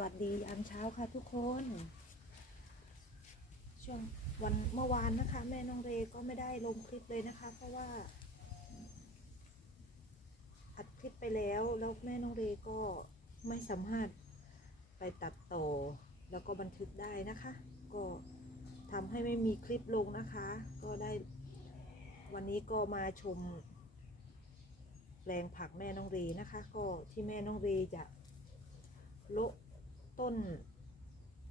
วัสดียามเช้าค่ะทุกคน ช่วงวันเมื่อวานนะคะ แม่น้องเรก็ไม่ได้ลงคลิปเลยนะคะ เพราะว่า อัดคลิปไปแล้วแล้วแม่น้องเรก็ไม่สามารถไปตัดต่อ แล้วก็บันทึกได้นะคะ ก็ทำให้ไม่มีคลิปลงนะคะ ก็ได้วันนี้ก็มาชม แปลงผักแม่น้องเรนะคะ ก็ที่แม่น้องเรจะโละ ต้น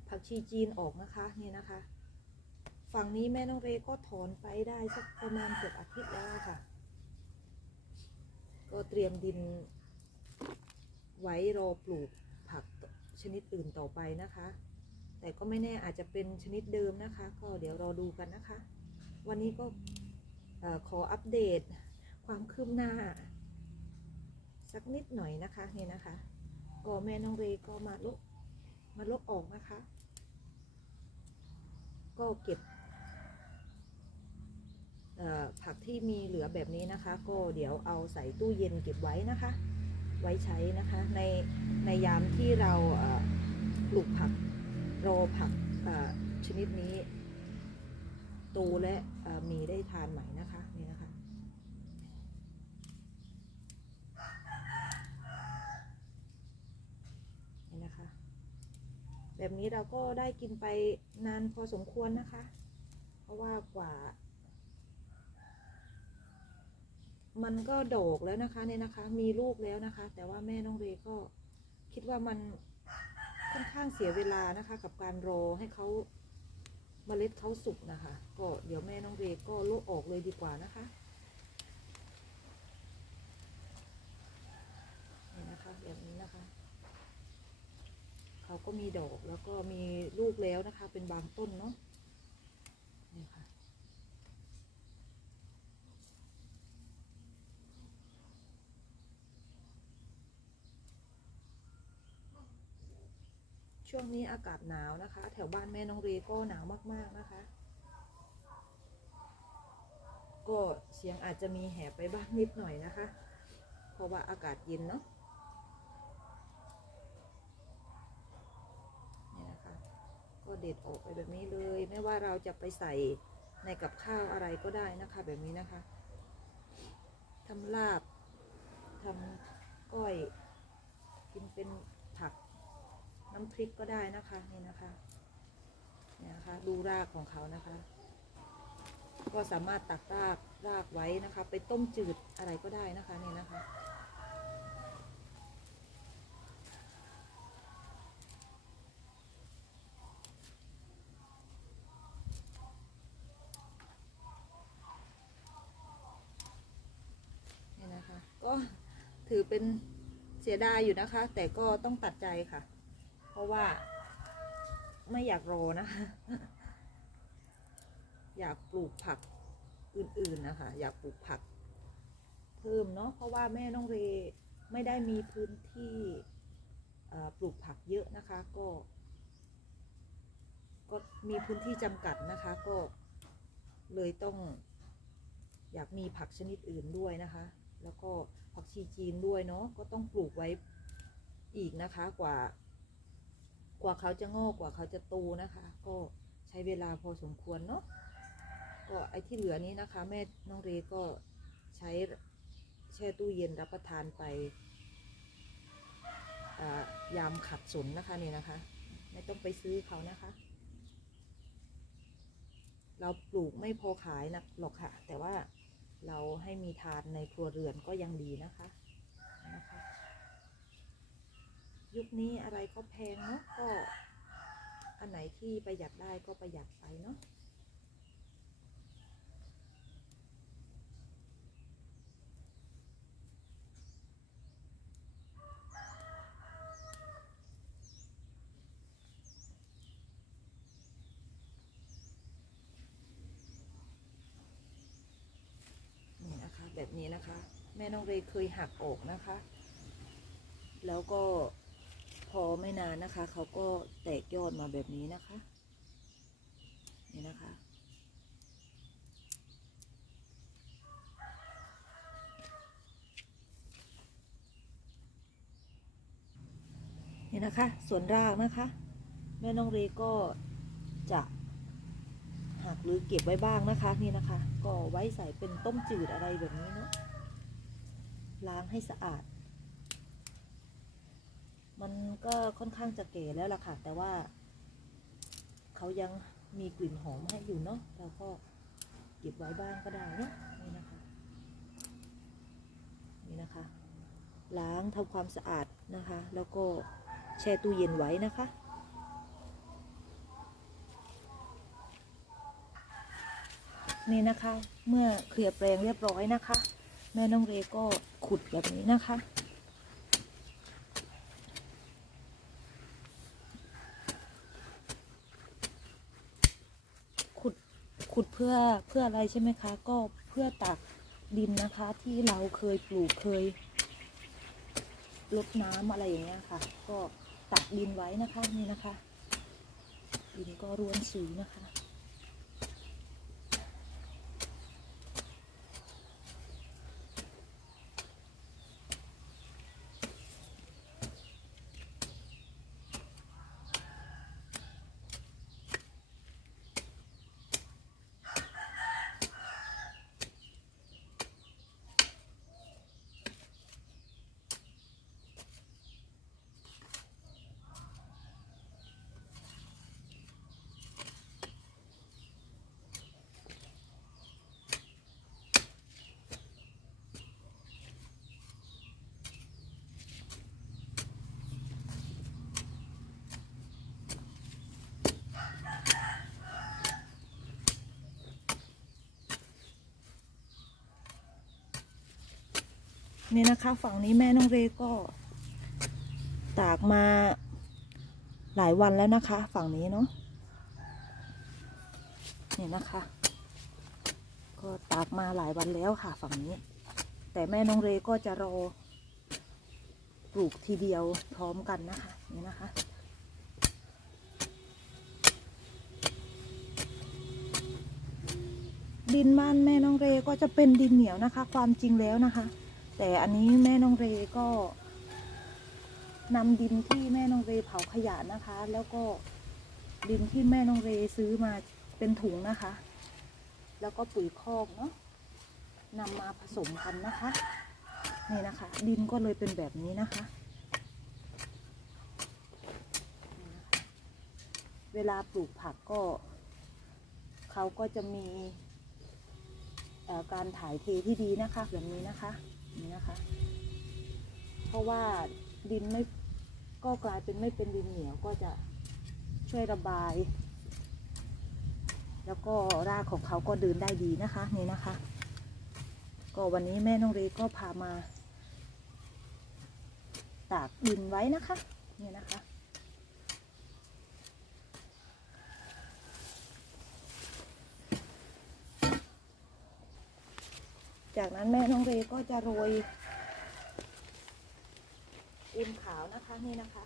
ผักชีจีนออกนะคะนี่นะคะ ฝั่งนี้แม่น้องเรก็ถอนไปได้สักประมาณเกือบอาทิตย์แล้วค่ะ ก็เตรียมดินไว้รอปลูกผักชนิดอื่นต่อไปนะคะ แต่ก็ไม่แน่อาจจะเป็นชนิดเดิมนะคะ ก็เดี๋ยวรอดูกันนะคะ วันนี้ก็ขออัปเดตความคืบหน้า สักนิดหน่อยนะคะนี่นะคะ ก็แม่น้องเรก็มาลบ มาลบออกนะคะ ก็เก็บผักที่มีเหลือแบบนี้นะคะ ก็เดี๋ยวเอาใส่ตู้เย็นเก็บไว้นะคะ ไว้ใช้นะคะ ในในยามที่เราปลูกผักรอผักชนิดนี้โตและมีได้ทานใหม่นะคะนี่นะคะ นี่นะคะ แบบนี้เราก็ได้กินไปนานพอสมควรนะคะ เพราะว่ากว่า มันก็โดกแล้วนะคะเนี่ยนะคะ มีลูกแล้วนะคะ แต่ว่าแม่น้องเรก็คิดว่ามันค่อนข้างเสียเวลานะคะ กับการรอให้เขาเมล็ดเขาสุกนะคะ ก็เดี๋ยวแม่น้องเรก็ลูกออกเลยดีกว่านะคะนี่นะคะแบบนี้นะ เขาก็มีดอกแล้วก็มีลูกแล้วนะคะ เป็นบางต้นเนาะนี่ค่ะช่วงนี้อากาศหนาวนะคะ แถวบ้านแม่น้องเรก็หนาวมากๆนะคะ ก็เสียงอาจจะมีแหบไปบ้างนิดหน่อยนะคะ เพราะว่าอากาศเย็นเนาะ นี่นะคะ ก็ เด็ดออกไปแบบนี้เลย ไม่ว่าเราจะไปใส่ในกับข้าวอะไรก็ได้นะคะ แบบนี้นะคะทำลาบทำก้อย กินเป็นผักน้ำพริกก็ได้นะคะนี่นะคะเนี่ยนะคะดูรากของเขานะคะ ก็สามารถตักรากรากไว้นะคะ ไปต้มจืดอะไรก็ได้นะคะนี่นะคะ นี่นะคะ ก็ถือ เป็นเสียดายอยู่นะคะ แต่ก็ต้องตัดใจค่ะ เพราะว่าไม่อยากรอนะคะ อยากปลูกผักอื่นๆนะคะ อยากปลูกผัก เพิ่มเนาะเพราะว่าแม่น้องเรไม่ได้มีพื้นที่ปลูกผักเยอะนะคะ ก็ ก็มีพื้นที่จำกัดนะคะ ก็เลยต้อง อยากมีผักชนิดอื่นด้วยนะคะ แล้วก็ ผักชีจีนด้วยเนาะก็ต้องปลูกไว้อีกนะคะกว่า กว่าเขาจะงอกกว่าเขาจะโตนะคะ ก็ใช้เวลาพอสมควรเนาะก็ไอ้ที่เหลือนี้นะคะ แม่น้องเรก็ใช้แช่ตู้เย็นรับประทานไปอ่ายามขัดสนนะคะนี่นะคะ ไม่ต้องไปซื้อเขานะคะ เราปลูกไม่พอขายนะหรอกค่ะ แต่ว่า เราให้มีทานในครัวเรือนก็ยังดีนะคะนะคะ ยุคนี้อะไรก็แพงเนาะก็อันไหนที่ประหยัดได้ก็ประหยัดไปเนาะ แบบนี้นะคะ แม่น้องเรย์เคยหักออกนะคะ แล้วก็พอไม่นานนะคะ เขาก็แตกยอดมาแบบนี้นะคะ นี่นะคะนี่นะคะส่วนรากนะคะ แม่น้องเรก็จะ หักหรือเก็บไว้บ้างนะคะนี่นะคะ ก็ไว้ใส่เป็นต้มจืดอะไรแบบนี้เนาะล้างให้สะอาด มันก็ค่อนข้างจะเก๋แล้วล่ะค่ะ แต่ว่าเขายังมีกลิ่นหอมให้อยู่เนาะเราก็เก็บไว้บ้างก็ได้เนาะนี่นะคะนี่นะคะ ล้างทำความสะอาดนะคะ แล้วก็แช่ตู้เย็นไว้นะคะ นี่นะคะ เมื่อเคลียร์แปลงเรียบร้อยนะคะ แม่น้องเรก็ขุดแบบนี้นะคะ ขุดขุดเพื่อเพื่ออะไรใช่ไหมคะ ก็เพื่อตักดินนะคะที่เราเคยปลูกเคยลดน้ำอะไรอย่างเงี้ยค่ะ ก็ตักดินไว้นะคะนี่นะคะดินก็ร่วนซุยนะคะ นี่นะคะ ฝั่งนี้แม่น้องเรก็ ตากมาหลายวันแล้วนะคะ ฝั่งนี้เนาะนี่นะคะ ก็ตากมาหลายวันแล้วค่ะ ฝั่งนี้ แต่แม่น้องเรก็จะรอปลูกทีเดียวพร้อมกันนะคะ นี่นะคะดินบ้านแม่น้องเรก็จะเป็นดินเหนียวนะคะ ความจริงแล้วนะคะ แต่อันนี้แม่น้องเรก็นำดินที่แม่น้องเรเผาขยะนะคะ แล้วก็ดินที่แม่น้องเรซื้อมาเป็นถุงนะคะ แล้วก็ปุ๋ยคอกเนาะนำมาผสมกันนะคะนี่นะคะ ดินก็เลยเป็นแบบนี้นะคะ เวลาปลูกผักก็ เขาก็จะมีการถ่ายเทที่ดีนะคะแบบนี้นะคะ นี่นะคะ เพราะว่าดินไม่ก็กลายเป็นไม่เป็นดินเหนียวก็จะช่วยระบาย แล้วก็รากของเขาก็เดินได้ดีนะคะนี่นะคะ ก็วันนี้แม่น้องเรก็พามา ตากดินไว้นะคะนี่นะคะ จากนั้นแม่น้องเรก็จะโรยอิมขาวนะคะนี่นะคะ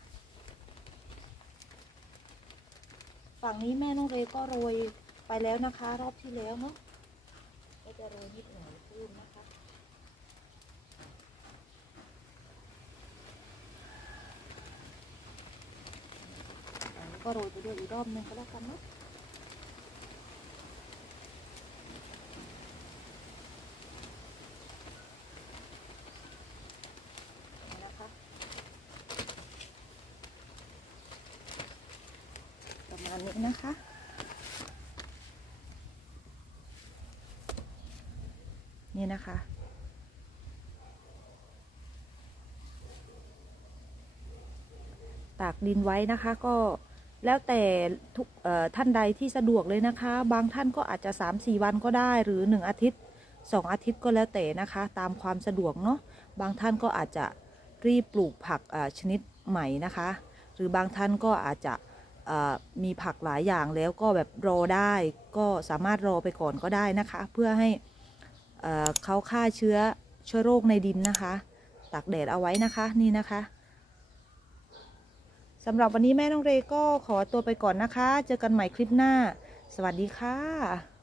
ฝั่งนี้แม่น้องเรก็โรยไปแล้วนะคะ รอบที่แล้วเนาะก็จะโรยนิดหน่อยเพิ่มนะคะก็โรยไปด้วยอีกรอบนึงก็แล้วกันเนาะ นี่นะคะ ประนี้นะคะ นี่นะคะ ตากดินไว้นะคะก็แล้วแต่ทุกท่านใดที่สะดวกเลยนะคะ บางท่านก็อาจจะ 3-4 วันก็ได้หรือ 1 อาทิตย์ 2 อาทิตย์ก็แล้วแต่นะคะ ตามความสะดวกเนาะบางท่านก็อาจจะรีบปลูกผักชนิดใหม่นะคะ หรือบางท่านก็อาจจะ มีผักหลายอย่างแล้วก็แบบรอได้ ก็สามารถรอไปก่อนก็ได้นะคะ เพื่อให้เอ่อเขาฆ่าเชื้อเชื้อโรคในดินนะคะตากแดดเอาไว้นะคะนี่นะคะสำหรับวันนี้แม่น้องเรก็ขอตัวไปก่อนนะคะ เจอกันใหม่คลิปหน้า สวัสดีค่ะ